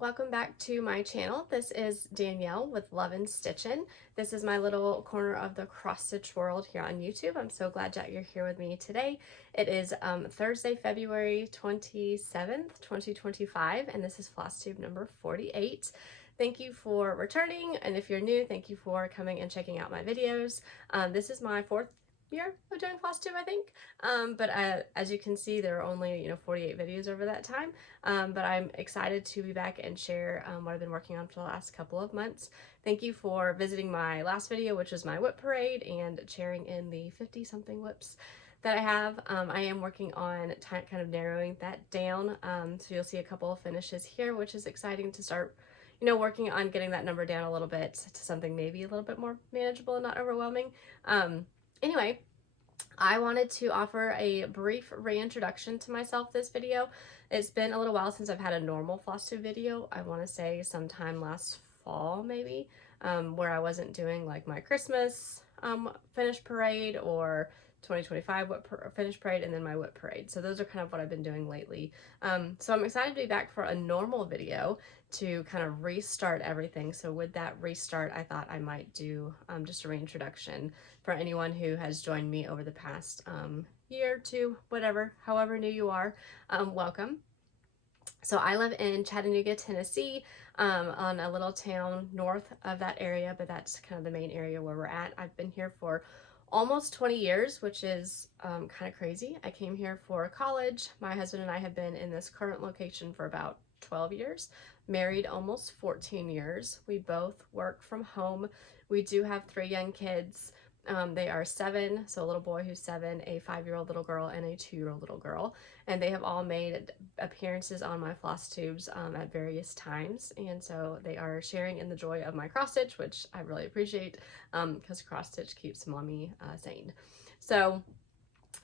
welcome back to my channel. This is Danielle with Love and Stitchin'. This is my little corner of the cross stitch world here on YouTube. I'm so glad that you're here with me today. It is Thursday, February 27th, 2025, and this is Flosstube number 48. Thank you for returning, and if you're new, thank you for coming and checking out my videos. This is my fourth year of doing Flosstube, I think, but as you can see, there are only 48 videos over that time, but I'm excited to be back and share what I've been working on for the last couple of months. Thank you for visiting my last video, which was my whip parade, and sharing in the 50 something whips that I have. I am working on kind of narrowing that down, so you'll see a couple of finishes here, which is exciting to start working on getting that number down a little bit to something maybe a little bit more manageable and not overwhelming. Anyway, I wanted to offer a brief reintroduction to myself this video. It's been a little while since I've had a normal Flosstube video. I want to say sometime last fall maybe, where I wasn't doing like my Christmas finish parade or 2025 whip finish parade and then my whip parade. So those are kind of what I've been doing lately. So I'm excited to be back for a normal video to kind of restart everything. So with that restart, I thought I might do just a reintroduction for anyone who has joined me over the past year, two, whatever, however new you are, welcome. So I live in Chattanooga, Tennessee, on a little town north of that area, but that's kind of the main area where we're at. I've been here for almost 20 years, which is kind of crazy. I came here for college. My husband and I have been in this current location for about 12 years, married almost 14 years. We both work from home. We do have 3 young kids. They are 7, so a little boy who's 7, a 5-year-old little girl, and a 2-year-old little girl. And they have all made appearances on my Flosstubes at various times. And so they are sharing in the joy of my cross stitch, which I really appreciate because cross stitch keeps mommy sane. So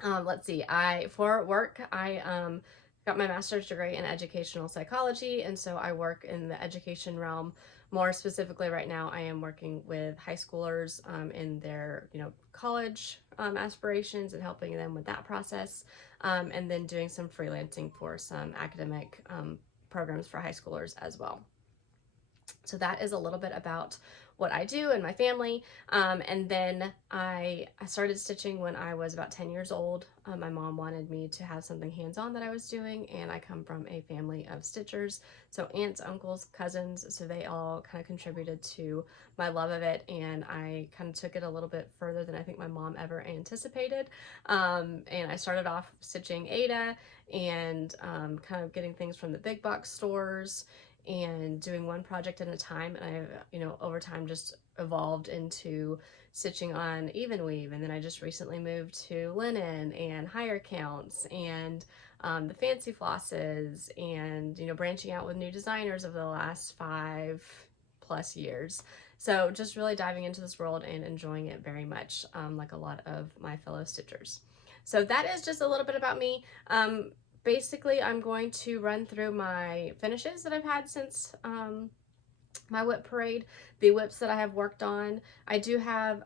let's see, for work, I got my master's degree in educational psychology. And so I work in the education realm. More specifically right now, I am working with high schoolers in their, college aspirations and helping them with that process, and then doing some freelancing for some academic programs for high schoolers as well. So that is a little bit about what I do and my family. And then I started stitching when I was about 10 years old. My mom wanted me to have something hands-on that I was doing, and I come from a family of stitchers. So aunts, uncles, cousins, so they all kind of contributed to my love of it, and I kind of took it a little bit further than I think my mom ever anticipated. And I started off stitching Ada and kind of getting things from the big box stores and doing one project at a time, and I've over time just evolved into stitching on even weave, and then I just recently moved to linen and higher counts and the fancy flosses, and branching out with new designers over the last 5+ years. So just really diving into this world and enjoying it very much, like a lot of my fellow stitchers. So that is just a little bit about me. Basically, I'm going to run through my finishes that I've had since my whip parade, the whips that I have worked on. I do have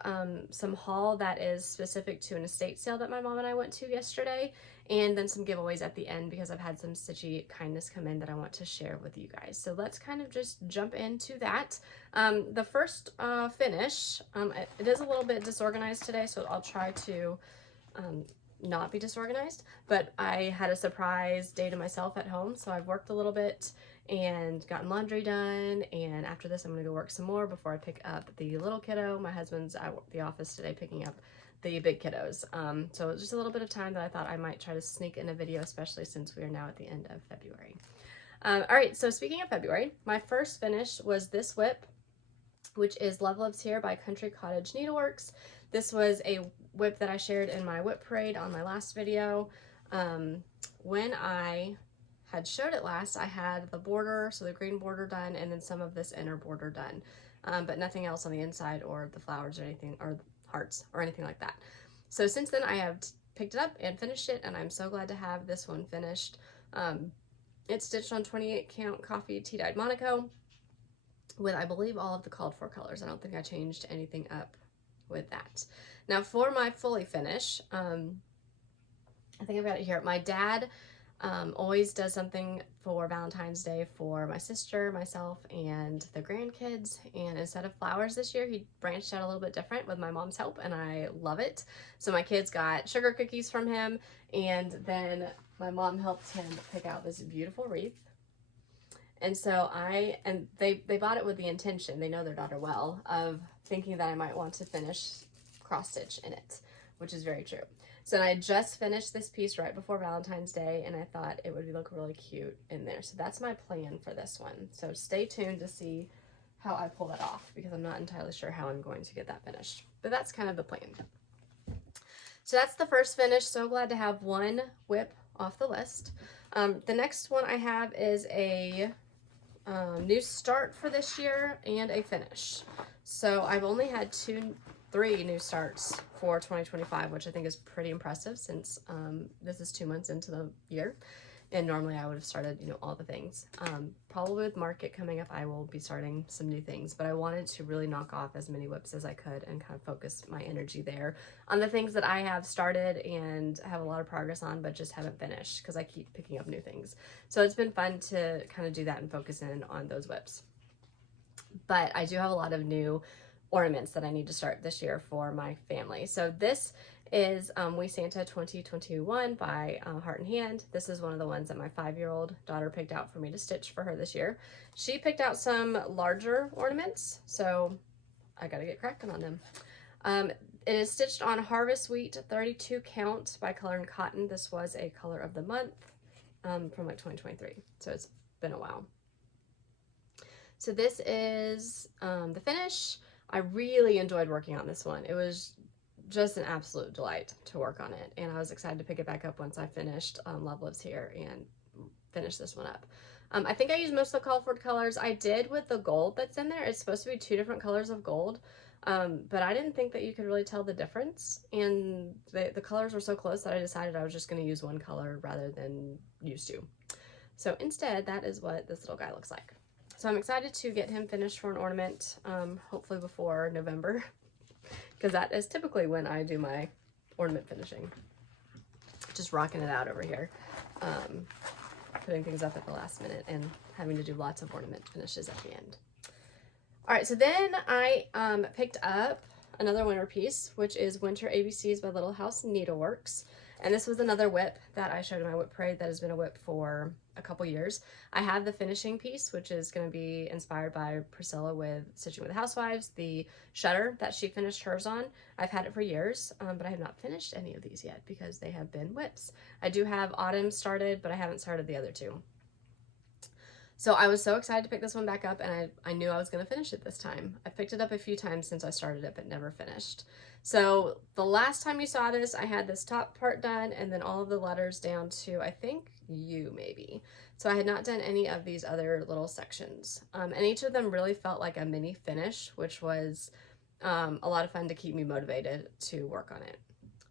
some haul that is specific to an estate sale that my mom and I went to yesterday, and then some giveaways at the end because I've had some stitchy kindness come in that I want to share with you guys. So let's kind of just jump into that. The first finish, it is a little bit disorganized today, so I'll try to not be disorganized, but I had a surprise day to myself at home, so I've worked a little bit and gotten laundry done, and after this I'm gonna go work some more before I pick up the little kiddo. My husband's at the office today picking up the big kiddos, so it's just a little bit of time that I thought I might try to sneak in a video, especially since we are now at the end of February. All right, so speaking of February, my first finish was this whip, which is Love Lives Here by Cottage Needleworks. This was a whip that I shared in my whip parade on my last video. When I had showed it last, I had the border, so the green border done, and then some of this inner border done, but nothing else on the inside or the flowers or anything, or hearts or anything like that. So since then I have picked it up and finished it, and I'm so glad to have this one finished. It's stitched on 28 count coffee tea-dyed Monaco with, I believe, all of the called for colors. I don't think I changed anything up with that. Now for my fully finish, I think I've got it here. My dad Always does something for Valentine's Day for my sister, myself, and the grandkids. And instead of flowers this year, he branched out a little bit different with my mom's help, and I love it. So my kids got sugar cookies from him, and then my mom helped him pick out this beautiful wreath. And so they bought it with the intention, they know their daughter well, of thinking that I might want to finish cross stitch in it, which is very true. So I just finished this piece right before Valentine's Day, and I thought it would look really cute in there. So that's my plan for this one. So stay tuned to see how I pull that off, because I'm not entirely sure how I'm going to get that finished. But that's kind of the plan. So that's the first finish. So glad to have one whip off the list. The next one I have is a new start for this year and a finish. So I've only had three new starts for 2025, which I think is pretty impressive, since this is 2 months into the year, and normally I would have started, you know, all the things. Probably with market coming up, I will be starting some new things, but I wanted to really knock off as many whips as I could and kind of focus my energy there on the things that I have started and have a lot of progress on, but just haven't finished, because I keep picking up new things. So it's been fun to kind of do that and focus in on those whips. But I do have a lot of new ornaments that I need to start this year for my family. So this is We Santa 2021 by Heart and Hand. This is one of the ones that my 5-year-old daughter picked out for me to stitch for her this year. She picked out some larger ornaments, so I gotta get cracking on them. It is stitched on Harvest Wheat 32 count by Color and Cotton. This was a color of the month from like 2023, so it's been a while. So this is the finish. I really enjoyed working on this one. It was just an absolute delight to work on it, and I was excited to pick it back up once I finished Love Lives Here and finish this one up. I think I used most of the called for colors. I did with the gold that's in there. It's supposed to be 2 different colors of gold, but I didn't think that you could really tell the difference, and the colors were so close that I decided I was just going to use one color rather than use 2. So instead, that is what this little guy looks like. So I'm excited to get him finished for an ornament, hopefully before November, because that is typically when I do my ornament finishing. Just rocking it out over here, putting things up at the last minute and having to do lots of ornament finishes at the end. All right, so then I picked up another winter piece, which is Winter ABCs by Little House Needleworks. And this was another whip that I showed in my whip parade that has been a whip for a couple years. I have the finishing piece, which is going to be inspired by Priscilla with Stitching with the Housewives, the shutter that she finished hers on. I've had it for years, but I have not finished any of these yet because they have been whips. I do have Autumn started, but I haven't started the other 2. So I was so excited to pick this one back up, and I knew I was going to finish it this time. I picked it up a few times since I started it, but never finished. So the last time you saw this, I had this top part done, and then all of the letters down to, I think, U maybe. So I had not done any of these other little sections. And each of them really felt like a mini finish, which was a lot of fun to keep me motivated to work on it.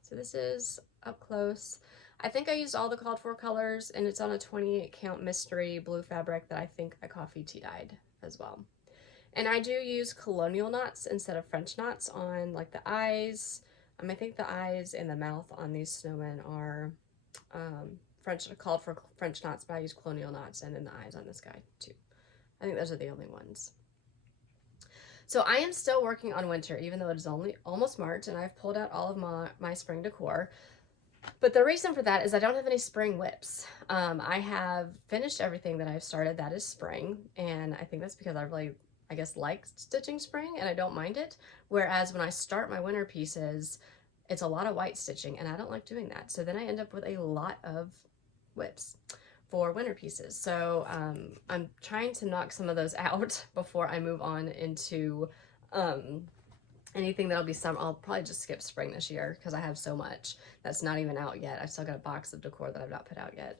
So this is up close. I think I used all the called for colors, and it's on a 28 count mystery blue fabric that I think I coffee tea dyed as well. And I do use colonial knots instead of French knots on like the eyes. I think the eyes and the mouth on these snowmen are called for French knots, but I use colonial knots, and then the eyes on this guy too. I think those are the only ones. So I am still working on winter, even though it is only almost March, and I've pulled out all of my spring decor. But the reason for that is I don't have any spring whips. I have finished everything that I've started that is spring, and I think that's because I really, I guess, like stitching spring and I don't mind it. Whereas when I start my winter pieces, it's a lot of white stitching, and I don't like doing that. So then I end up with a lot of whips for winter pieces. So I'm trying to knock some of those out before I move on into anything that'll be summer. I'll probably just skip spring this year because I have so much that's not even out yet. I've still got a box of decor that I've not put out yet.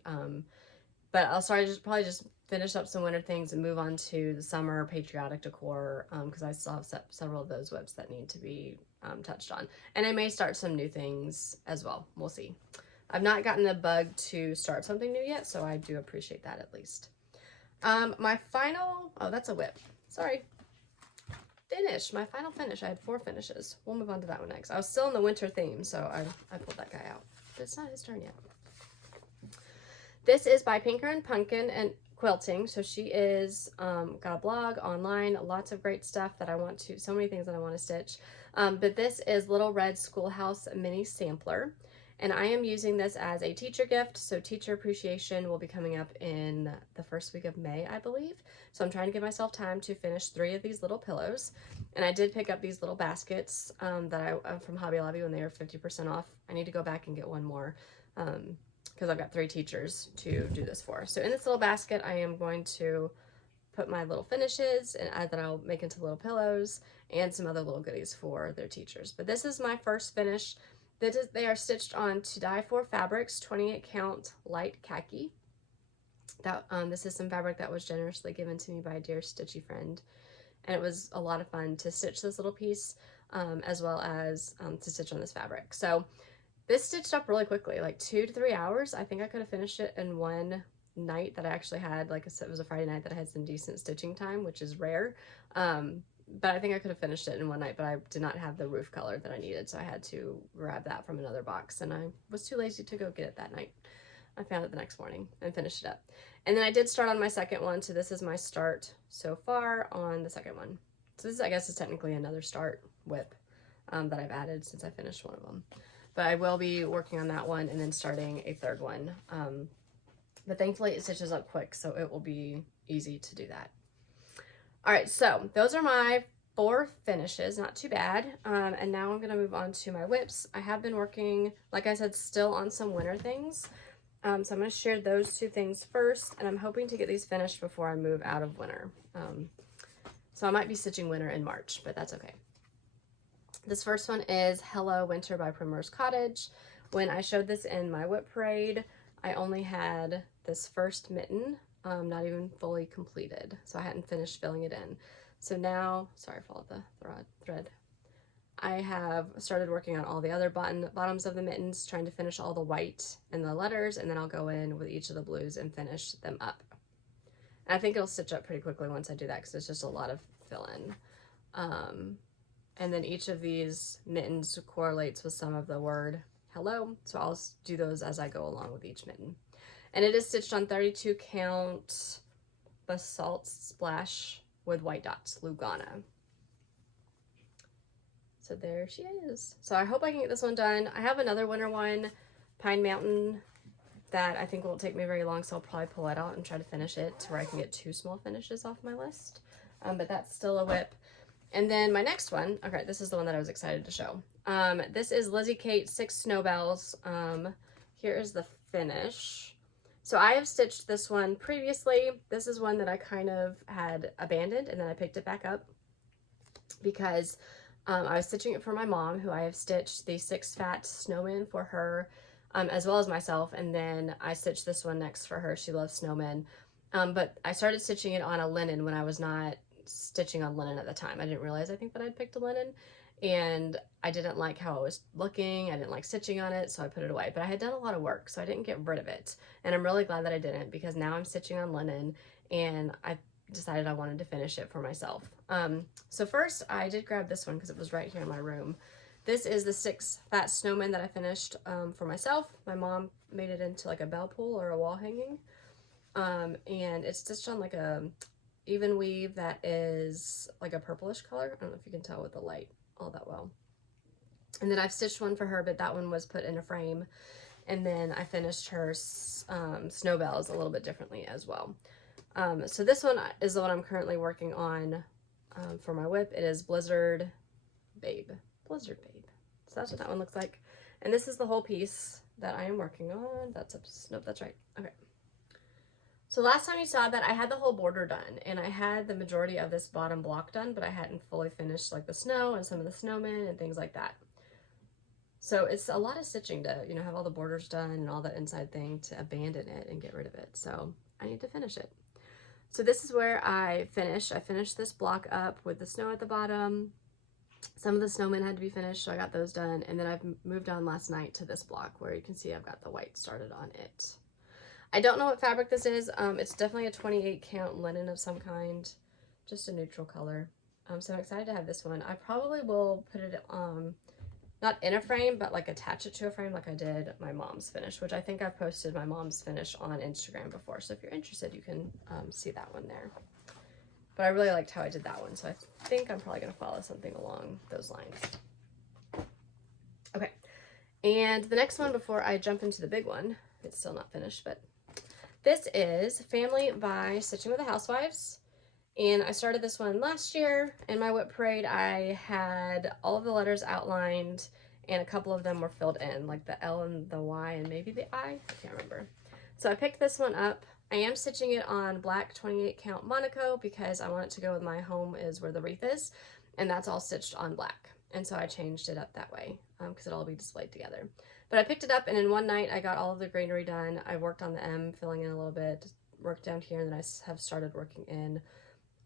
But I'll probably just finish up some winter things and move on to the summer patriotic decor because I still have several of those whips that need to be touched on. And I may start some new things as well. We'll see. I've not gotten the bug to start something new yet, so I do appreciate that at least. My final, oh, that's a whip. Sorry. My final finish. I had 4 finishes. We'll move on to that one next. I was still in the winter theme, so I pulled that guy out. But it's not his turn yet. This is by Pinker and Pumpkin and Quilting. So she is got a blog online, lots of great stuff that I want to, so many things that I want to stitch. But this is Little Red Schoolhouse Mini Sampler. And I am using this as a teacher gift. So Teacher Appreciation will be coming up in the first week of May, I believe. So I'm trying to give myself time to finish 3 of these little pillows. And I did pick up these little baskets that I from Hobby Lobby when they were 50% off. I need to go back and get one more because I've got 3 teachers to do this for. So in this little basket, I am going to put my little finishes and that I'll make into little pillows and some other little goodies for their teachers. But this is my first finish. They are stitched on To Die For fabrics, 28 count light khaki. This is some fabric that was generously given to me by a dear stitchy friend. And it was a lot of fun to stitch this little piece as well as to stitch on this fabric. So this stitched up really quickly, like 2 to 3 hours. I think I could have finished it in one night that I actually had, like I said, it was a Friday night that I had some decent stitching time, which is rare. But I think I could have finished it in one night, but I did not have the roof color that I needed, so I had to grab that from another box, and I was too lazy to go get it that night. I found it the next morning and finished it up. And then I did start on my second one, so this is my start so far on the second one. So this, I guess, is technically another start whip that I've added since I finished one of them. But I will be working on that one and then starting a third one. But thankfully it stitches up quick, so it will be easy to do that. All right, so those are my 4 finishes, not too bad. And now I'm gonna move on to my whips. I have been working, like I said, still on some winter things. So I'm gonna share those 2 things first, and I'm hoping to get these finished before I move out of winter. So I might be stitching winter in March, but that's okay. This first one is Hello Winter by Primrose Cottage. When I showed this in my whip parade, I only had this first mitten, not even fully completed, so I hadn't finished filling it in. So now, sorry for all the thread. I have started working on all the other bottoms of the mittens, trying to finish all the white and the letters, and then I'll go in with each of the blues and finish them up. And I think it'll stitch up pretty quickly once I do that, because it's just a lot of fill-in. And then each of these mittens correlates with some of the word hello, so I'll do those as I go along with each mitten. And it is stitched on 32 count basalt splash with white dots, Lugana. So there she is. So I hope I can get this one done. I have another winter one, Pine Mountain, that I think won't take me very long, so I'll probably pull it out and try to finish it to where I can get 2 small finishes off my list. But that's still a whip. And then my next one, okay, this is the one that I was excited to show. This is Lizzie Kate 6 Snowbells. Here is the finish. So I have stitched this one previously. This is one that I kind of had abandoned, and then I picked it back up because I was stitching it for my mom, who I have stitched the 6 fat snowmen for her, as well as myself, and then I stitched this one next for her. She loves snowmen. But I started stitching it on a linen when I was not stitching on linen at the time. I didn't realize, I think, that I'd picked a linen, and I didn't like how it was looking. I didn't like stitching on it, so I put it away. But I had done a lot of work, so I didn't get rid of it. And I'm really glad that I didn't, because now I'm stitching on linen, and I decided I wanted to finish it for myself. So first I did grab this one because it was right here in my room. This is the 6 fat snowmen that I finished for myself. My mom made it into like a bell pull or a wall hanging. And it's stitched on like a even weave that is like a purplish color. I don't know if you can tell with the light all that well. And then I've stitched one for her, but that one was put in a frame. And then I finished her snowbells a little bit differently as well. So this one is the one I'm currently working on for my whip. It is Blizzard Babe. Blizzard Babe. So that's what that one looks like. And this is the whole piece that I am working on. That's nope, that's right. Okay. So last time you saw that I had the whole border done, and I had the majority of this bottom block done, but I hadn't fully finished like the snow and some of the snowmen and things like that. So it's a lot of stitching to, you know, have all the borders done and all the inside thing to abandon it and get rid of it. So I need to finish it. So this is where I finished. I finished this block up with the snow at the bottom. Some of the snowmen had to be finished, so I got those done. And then I've moved on last night to this block where you can see I've got the white started on it. I don't know what fabric this is. It's definitely a 28 count linen of some kind, just a neutral color. So I'm excited to have this one. I probably will put it not in a frame, but like attach it to a frame like I did my mom's finish, which I think I've posted my mom's finish on Instagram before. So if you're interested, you can see that one there. But I really liked how I did that one. So I think I'm probably going to follow something along those lines. Okay. And the next one before I jump into the big one, it's still not finished, but this is Family by Stitching with the Housewives. And I started this one last year. In my whip parade, I had all of the letters outlined and a couple of them were filled in, like the L and the Y and maybe the I can't remember. So I picked this one up. I am stitching it on black 28 count Monaco because I want it to go with my home is where the wreath is, and that's all stitched on black. And so I changed it up that way because it'll all be displayed together. But I picked it up and in one night I got all of the greenery done. I worked on the M, filling in a little bit, worked down here, and then I have started working in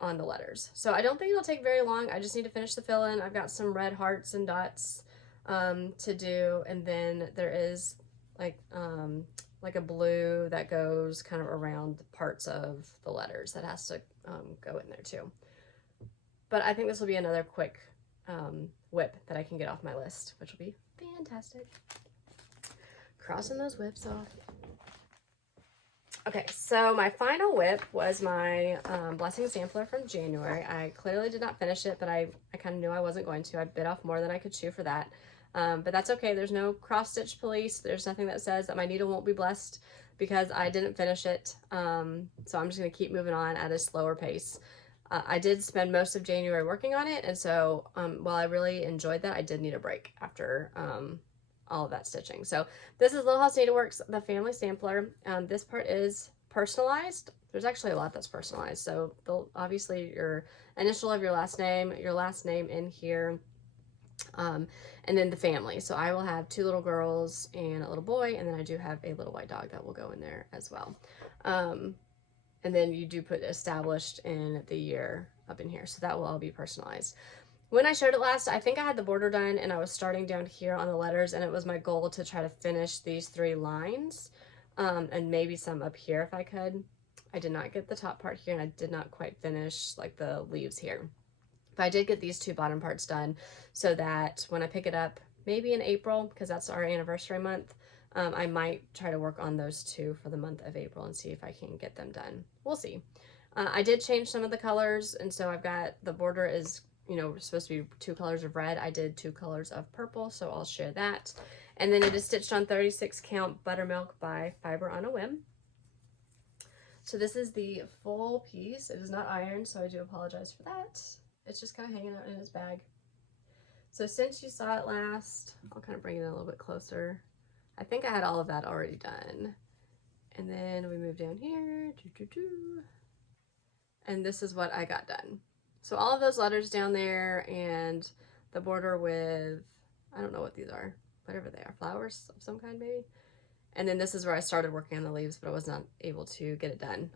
on the letters. So I don't think it'll take very long. I just need to finish the fill in. I've got some red hearts and dots to do, and then there is like a blue that goes kind of around parts of the letters that has to go in there too. But I think this will be another quick whip that I can get off my list, which will be fantastic. Crossing those whips off. Okay, so my final whip was my Blessing Sampler from January. I clearly did not finish it, but I kind of knew I wasn't going to. I bit off more than I could chew for that. But that's okay. There's no cross-stitch police. There's nothing that says that my needle won't be blessed because I didn't finish it. So I'm just going to keep moving on at a slower pace. I did spend most of January working on it, and so while I really enjoyed that, I did need a break after all of that stitching. So this is Little House Needleworks, the family sampler. This part is personalized. There's actually a lot that's personalized. So obviously your initial of your last name in here, and then the family. So I will have 2 little girls and a little boy, and then I do have a little white dog that will go in there as well. And then you do put established in the year up in here. So that will all be personalized. When I showed it last, I think I had the border done and I was starting down here on the letters, and it was my goal to try to finish these 3 lines and maybe some up here if I could. I did not get the top part here, and I did not quite finish like the leaves here. But I did get these 2 bottom parts done so that when I pick it up, maybe in April, because that's our anniversary month, I might try to work on those 2 for the month of April and see if I can get them done. We'll see. I did change some of the colors, and so I've got the border is, you know, supposed to be 2 colors of red. I did 2 colors of purple, so I'll share that. And then it is stitched on 36 count Buttermilk by Fiber on a Whim. So this is the full piece. It is not ironed, so I do apologize for that. It's just kind of hanging out in his bag. So since you saw it last, I'll kind of bring it in a little bit closer. I think I had all of that already done. And then we move down here. And this is what I got done. So all of those letters down there and the border with, I don't know what these are, whatever they are, flowers of some kind maybe. And then this is where I started working on the leaves, but I was not able to get it done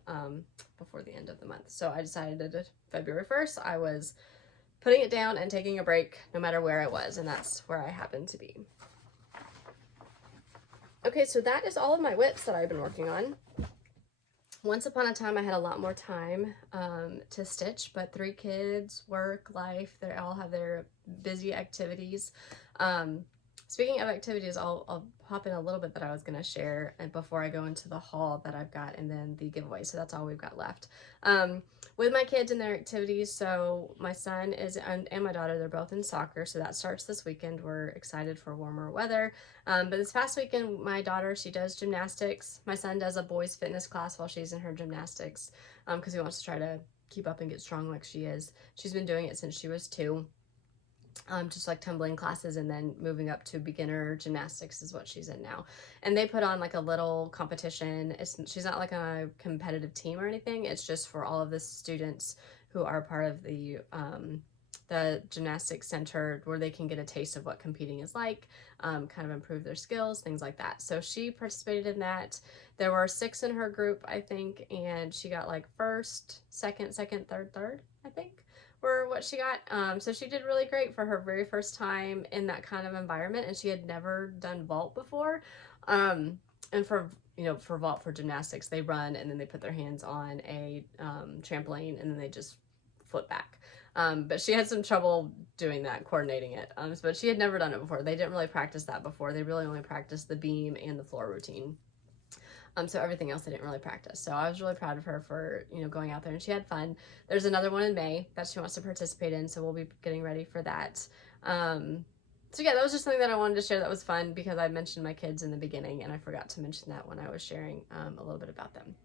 before the end of the month. So I decided that February 1st, I was putting it down and taking a break no matter where I was, and that's where I happened to be. Okay, so that is all of my whips that I've been working on. Once upon a time, I had a lot more time to stitch, but 3 kids, work, life, they all have their busy activities. Speaking of activities, I'll hop in a little bit that I was going to share before I go into the haul that I've got and then the giveaway. So that's all we've got left. With my kids and their activities, so my son is and my daughter, they're both in soccer, so that starts this weekend. We're excited for warmer weather. But this past weekend, my daughter, she does gymnastics. My son does a boys fitness class while she's in her gymnastics because he wants to try to keep up and get strong like she is. She's been doing it since she was 2. Just like tumbling classes, and then moving up to beginner gymnastics is what she's in now. And they put on like a little competition. She's not like a competitive team or anything. It's just for all of the students who are part of the gymnastics center, where they can get a taste of what competing is like, kind of improve their skills, things like that. So she participated in that. There were 6 in her group, I think, and she got like first, second, third, I think, were what she got. So she did really great for her very first time in that kind of environment, and she had never done vault before. And for vault, for gymnastics, they run and then they put their hands on a trampoline and then they just flip back. But she had some trouble doing that, coordinating it. But she had never done it before. They didn't really practice that before. They really only practiced the beam and the floor routine. So everything else I didn't really practice. So I was really proud of her for, you know, going out there, and she had fun. There's another one in May that she wants to participate in, so we'll be getting ready for that. So yeah, that was just something that I wanted to share that was fun, because I mentioned my kids in the beginning and I forgot to mention that when I was sharing a little bit about them.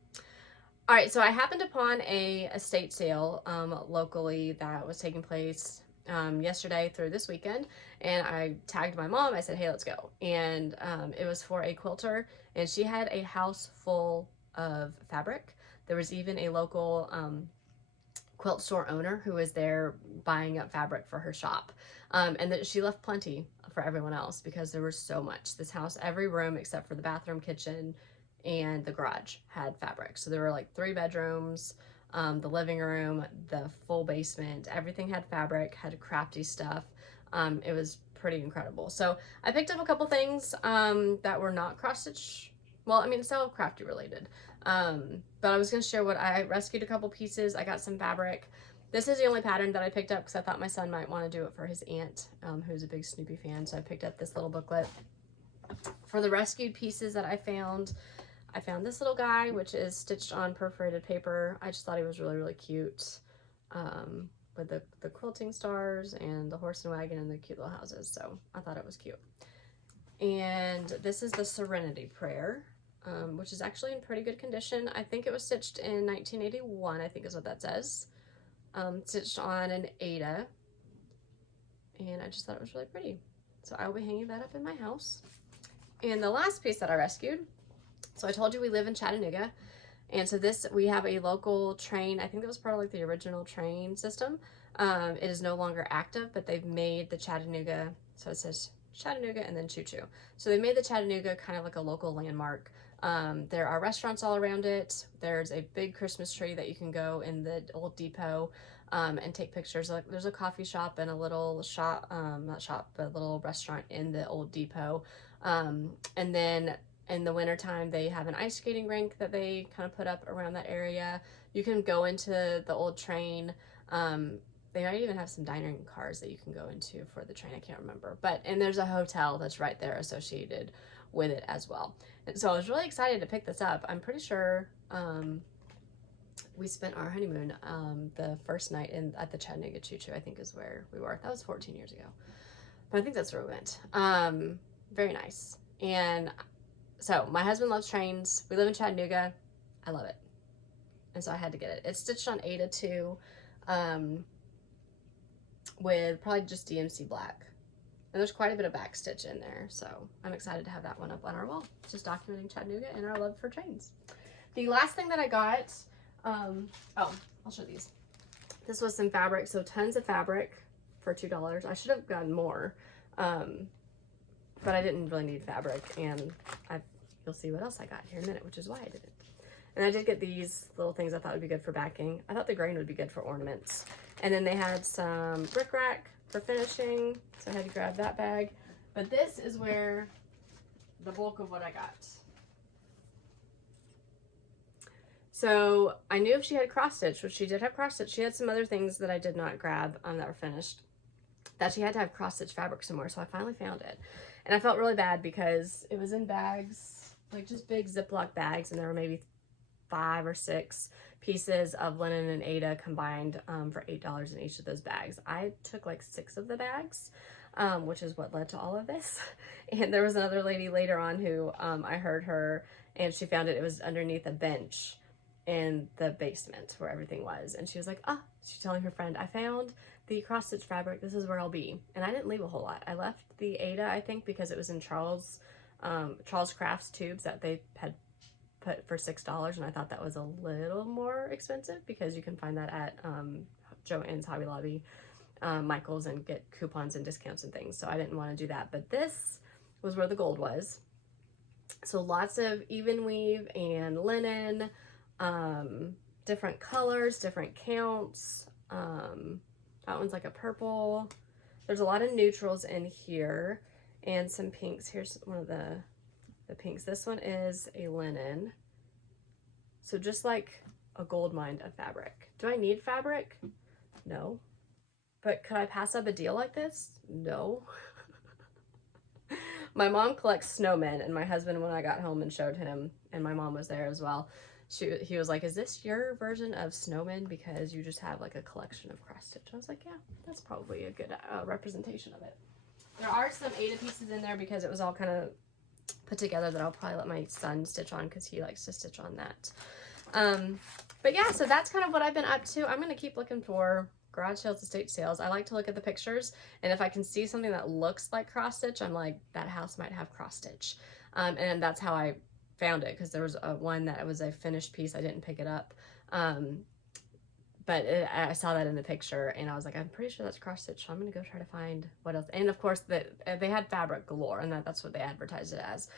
All right, so I happened upon a estate sale locally that was taking place yesterday through this weekend, and I tagged my mom. I said, hey, let's go. And it was for a quilter, and she had a house full of fabric. There was even a local quilt store owner who was there buying up fabric for her shop, and that she left plenty for everyone else because there was so much. This house, every room except for the bathroom, kitchen, and the garage had fabric. So there were like 3 bedrooms, the living room, the full basement, everything had fabric, had crafty stuff. It was pretty incredible. So I picked up a couple things that were not cross stitch. Well, I mean, it's all crafty related. But I was going to share what I rescued. A couple pieces. I got some fabric. This is the only pattern that I picked up because I thought my son might want to do it for his aunt, who's a big Snoopy fan. So I picked up this little booklet. For the rescued pieces that I found this little guy, which is stitched on perforated paper. I just thought he was really, really cute, with the quilting stars and the horse and wagon and the cute little houses. So I thought it was cute. And this is the Serenity Prayer, which is actually in pretty good condition. I think it was stitched in 1981, I think is what that says. Stitched on an Aida. And I just thought it was really pretty. So I will be hanging that up in my house. And the last piece that I rescued, so I told you we live in Chattanooga, and so we have a local train. I think that was part of like the original train system. It is no longer active, but they've made the Chattanooga, so it says Chattanooga and then Choo Choo. So they made the Chattanooga kind of like a local landmark. There are restaurants all around it. There's a big Christmas tree that you can go in the old depot and take pictures. Like there's a coffee shop and a little shop, not shop, but a little restaurant in the old depot. And then in the wintertime, they have an ice skating rink that they kind of put up around that area. You can go into the old train. They might even have some dining cars that you can go into for the train. I can't remember. And there's a hotel that's right there associated with it as well. And so I was really excited to pick this up. I'm pretty sure we spent our honeymoon the first night at the Chattanooga Choo Choo, I think is where we were. That was 14 years ago. But I think that's where we went. Very nice. And so my husband loves trains. We live in Chattanooga. I love it. And so I had to get it. It's stitched on Aida too, with probably just DMC black. And there's quite a bit of back stitch in there. So I'm excited to have that one up on our wall. Just documenting Chattanooga and our love for trains. The last thing that I got, oh, I'll show these. This was some fabric. So tons of fabric for $2. I should have gotten more. But I didn't really need fabric, and you'll see what else I got here in a minute, which is why I did it. And I did get these little things I thought would be good for backing. I thought the grain would be good for ornaments. And then they had some bric-a-brac for finishing, so I had to grab that bag. But this is where the bulk of what I got. So I knew if she had cross stitch, which she did have cross stitch, she had some other things that I did not grab that were finished, that she had to have cross stitch fabric somewhere. So I finally found it. And I felt really bad because it was in bags, like just big Ziploc bags, and there were maybe 5 or 6 pieces of linen and Aida combined for $8 in each of those bags. I took like 6 of the bags, which is what led to all of this. And there was another lady later on who I heard her, and she found it. It was underneath a bench in the basement where everything was. And she was like, she's telling her friend, I found the cross stitch fabric. This is where I'll be. And I didn't leave a whole lot. I left the Aida, I think, because it was in Charles Crafts tubes that they had put for $6, and I thought that was a little more expensive because you can find that at Joann's, Hobby Lobby, Michael's, and get coupons and discounts and things. So I didn't want to do that. But this was where the gold was. So lots of even weave and linen, different colors, different counts. That one's like a purple. There's a lot of neutrals in here and some pinks. Here's one of the pinks. This one is a linen. So just like a gold mine of fabric. Do I need fabric? No. but could I pass up a deal like this? No. My mom collects snowmen, and my husband, when I got home and showed him, and my mom was there as well, he was like, is this your version of snowmen, because you just have like a collection of cross stitch? I was like, yeah, that's probably a good representation of it. There are some Aida pieces in there because it was all kind of put together that I'll probably let my son stitch on because he likes to stitch on that. But yeah, so that's kind of what I've been up to. I'm going to keep looking for garage sales, estate sales. I like to look at the pictures, and if I can see something that looks like cross stitch, I'm like, that house might have cross stitch. And that's how I found it, because there was one that was a finished piece. I didn't pick it up. But I saw that in the picture, and I was like, I'm pretty sure that's cross stitch, so I'm going to go try to find what else. And of course, they had fabric galore, and that's what they advertised it as.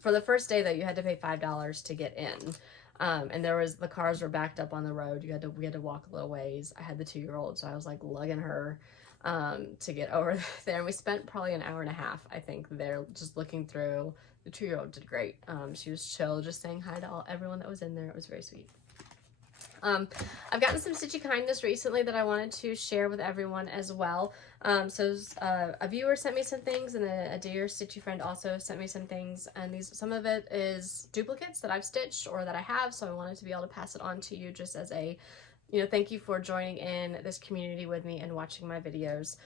For the first day, though, you had to pay $5 to get in. And the cars were backed up on the road. We had to walk a little ways. I had the 2-year-old, so I was like lugging her to get over there. And we spent probably an hour and a half, I think, there just looking through. The 2-year-old did great. She was chill, just saying hi to everyone that was in there. It was very sweet. I've gotten some stitchy kindness recently that I wanted to share with everyone as well. A viewer sent me some things, and a dear stitchy friend also sent me some things, and some of it is duplicates that I've stitched or that I have, so I wanted to be able to pass it on to you just as a, thank you for joining in this community with me and watching my videos.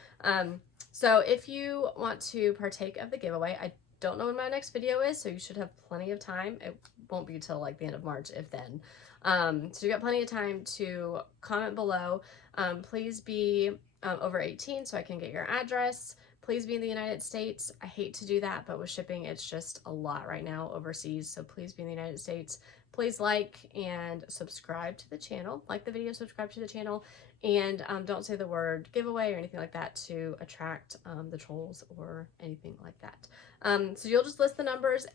So if you want to partake of the giveaway, I don't know when my next video is, so you should have plenty of time. It won't be till like the end of March, if then. So you got plenty of time to comment below. Please be over 18 so I can get your address. Please be in the United States. I hate to do that, but with shipping, it's just a lot right now overseas. So please be in the United States. Please like and subscribe to the channel. Like the video, subscribe to the channel, and don't say the word giveaway or anything like that to attract the trolls or anything like that. So you'll just list the numbers.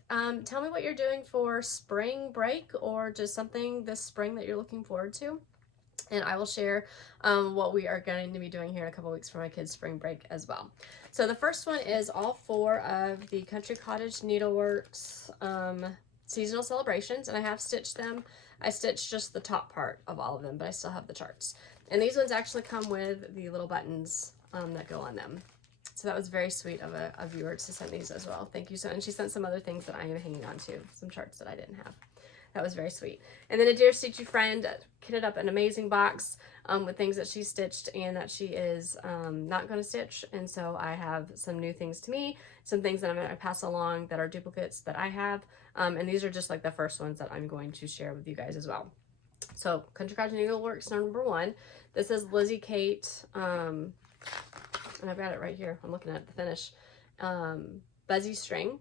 Tell me what you're doing for spring break or just something this spring that you're looking forward to. And I will share what we are going to be doing here in a couple weeks for my kids' spring break as well. So the first one is all 4 of the Country Cottage Needleworks seasonal celebrations, and I have stitched them. I stitched just the top part of all of them, but I still have the charts. And these ones actually come with the little buttons that go on them. So that was very sweet of a viewer to send these as well. Thank you so much. And she sent some other things that I am hanging on to, some charts that I didn't have. That was very sweet. And then a dear stitchy friend kitted up an amazing box with things that she stitched and that she is not going to stitch. And so I have some new things to me, some things that I'm going to pass along that are duplicates that I have. And these are just like the first ones that I'm going to share with you guys as well. So Country Cottage Needleworks number 1. This is Lizzie Kate. And I've got it right here. I'm looking at the finish. Buzzy string.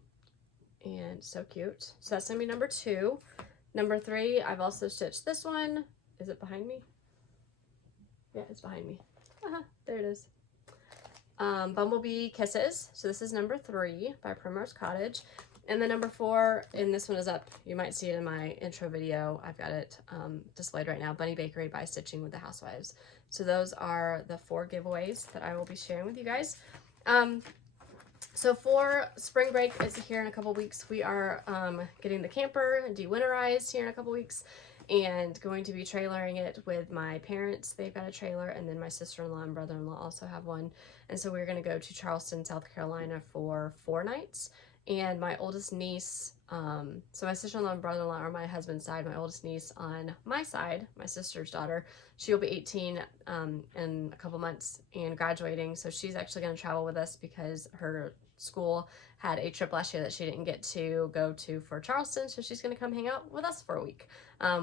And so cute. So that's going to be number 2. Number 3, I've also stitched this one. Is it behind me? Yeah, it's behind me. There it is. Bumblebee Kisses. So this is number 3 by Primrose Cottage. And then number 4, and this one is up. You might see it in my intro video. I've got it displayed right now. Bunny Bakery by Stitching with the Housewives. So those are the 4 giveaways that I will be sharing with you guys. So for spring break, it's here in a couple weeks. We are getting the camper de-winterized here in a couple weeks and going to be trailering it with my parents. They've got a trailer, and then my sister-in-law and brother-in-law also have one. And so we're going to go to Charleston, South Carolina for 4 nights. And my oldest niece, so my sister-in-law and brother-in-law are my husband's side. My oldest niece on my side, my sister's daughter, she'll be 18 in a couple months and graduating. So she's actually going to travel with us because her school had a trip last year that she didn't get to go to for Charleston. So she's going to come hang out with us for a week,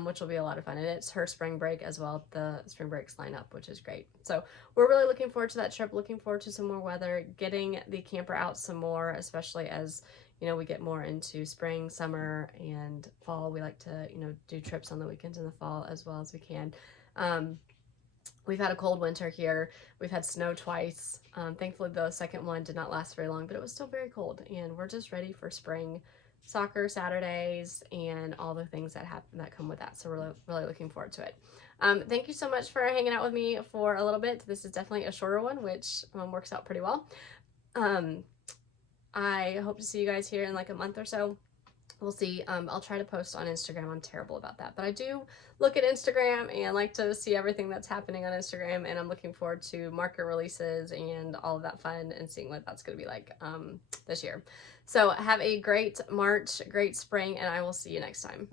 which will be a lot of fun. And it's her spring break as well. The spring breaks line up, which is great. So we're really looking forward to that trip, looking forward to some more weather, getting the camper out some more, especially as, we get more into spring, summer, and fall. We like to, do trips on the weekends in the fall as well as we can. We've had a cold winter here. We've had snow twice. Thankfully, the second one did not last very long, but it was still very cold. And we're just ready for spring soccer Saturdays and all the things that happen that come with that. So we're really looking forward to it. Thank you so much for hanging out with me for a little bit. This is definitely a shorter one, which works out pretty well. I hope to see you guys here in like a month or so. we'll see. I'll try to post on Instagram. I'm terrible about that, but I do look at Instagram and like to see everything that's happening on Instagram, and I'm looking forward to market releases and all of that fun and seeing what that's going to be like this year. So have a great March, great spring, and I will see you next time.